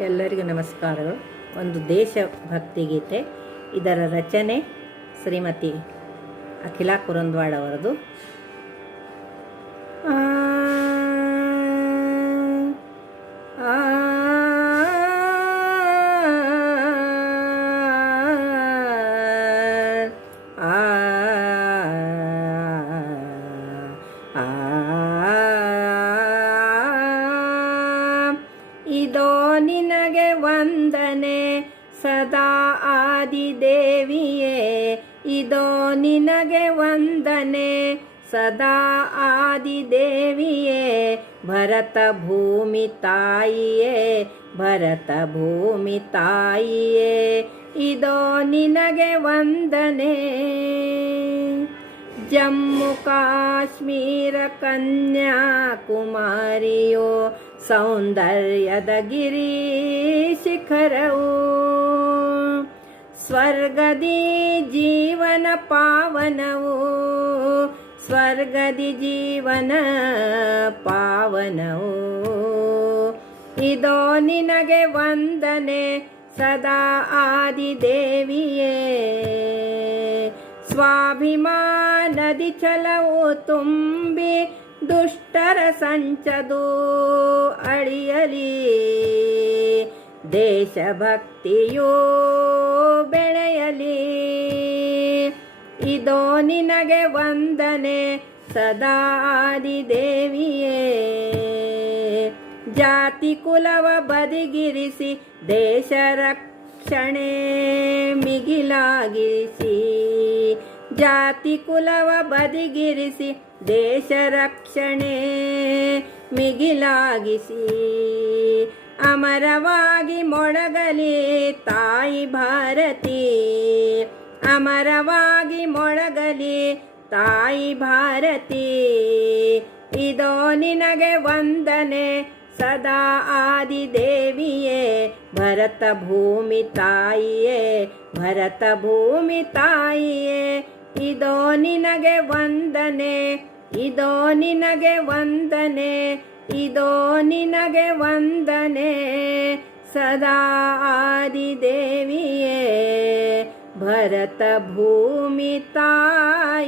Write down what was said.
ಎಲ್ಲರಿಗೂ ನಮಸ್ಕಾರಗಳು. ಒಂದು ದೇಶಭಕ್ತಿ ಗೀತೆ ಇದರ ರಚನೆ ಶ್ರೀಮತಿ ಅಖಿಲಾ ಕುರಂದ್ವಾಡ್ ಅವರದು. ನಿನಗೆ ವಂದನೆ. ಸದಾ ಆದಿದೇವಿಯೇ, ಇದೋ ನಿನಗೆ ವಂದನೆ. ಸದಾ ಆದಿದೇವಿಯೇ, ಭರತ ಭೂಮಿ ತಾಯಿಯೇ, ಭರತ ಭೂಮಿ ತಾಯಿಯೇ, ಇದೋ ನಿನಗೆ ವಂದನೆ. ಜಮ್ಮು ಕಾಶ್ಮೀರ ಕನ್ಯಾಕುಮಾರಿಯೋ ಸೌಂದರ್ಯದ ಗಿರಿ ಶಿಖರವು ಸ್ವರ್ಗದಿ ಜೀವನ ಪಾವನವು ಸ್ವರ್ಗದಿ ಜೀವನ ಪಾವನವು ಇದೋ ನಿನಗೆ ವಂದನೆ ಸದಾ ಆದಿದೇವಿಯೇ ಸ್ವಾಭಿಮಾನದಿ ಛಲವು ತುಂಬಿ ದುಷ್ಟರ ಸಂಚದು ಅಳಿಯಲಿ. ದೇಶಭಕ್ತಿಯೂ ಬೆಳೆಯಲಿ. ಇದೋ ನಿನಗೆ ವಂದನೆ ಸದಾದಿ ದೇವಿಯೇ ಜಾತಿ ಕುಲವ ಬದಿಗಿರಿಸಿ ದೇಶ ರಕ್ಷಣೆ ಮಿಗಿಲಾಗಿಸಿ ಜಾತಿ ಕುಲವ ಬದಿಗಿರಿಸಿ ದೇಶ ರಕ್ಷಣೆ ಮಿಗಿಲಾಗಿಸಿ, ಅಮರವಾಗಿ ಮೊಳಗಲಿ ತಾಯಿ ಭಾರತಿ. ಅಮರವಾಗಿ ಮೊಳಗಲಿ ತಾಯಿ ಭಾರತಿ. ಇದೋ ನಿನಗೆ ವಂದನೆ, ಸದಾ ಆದಿದೇವಿಯೇ, ಭರತ ಭೂಮಿ ತಾಯಿಯೇ, ಭರತ ಭೂಮಿ ತಾಯಿಯೇ. ಇದೋ ನಿನಗೆ ವಂದನೆ ಇದೋ ನಿನಗೆ ವಂದನೆ ಇದೋ ನಿನಗೆ ವಂದನೆ ಸದಾ ಆದಿದೇವಿಯೇ ಭರತ ಭೂಮಿ ತಾಯಿಯೇ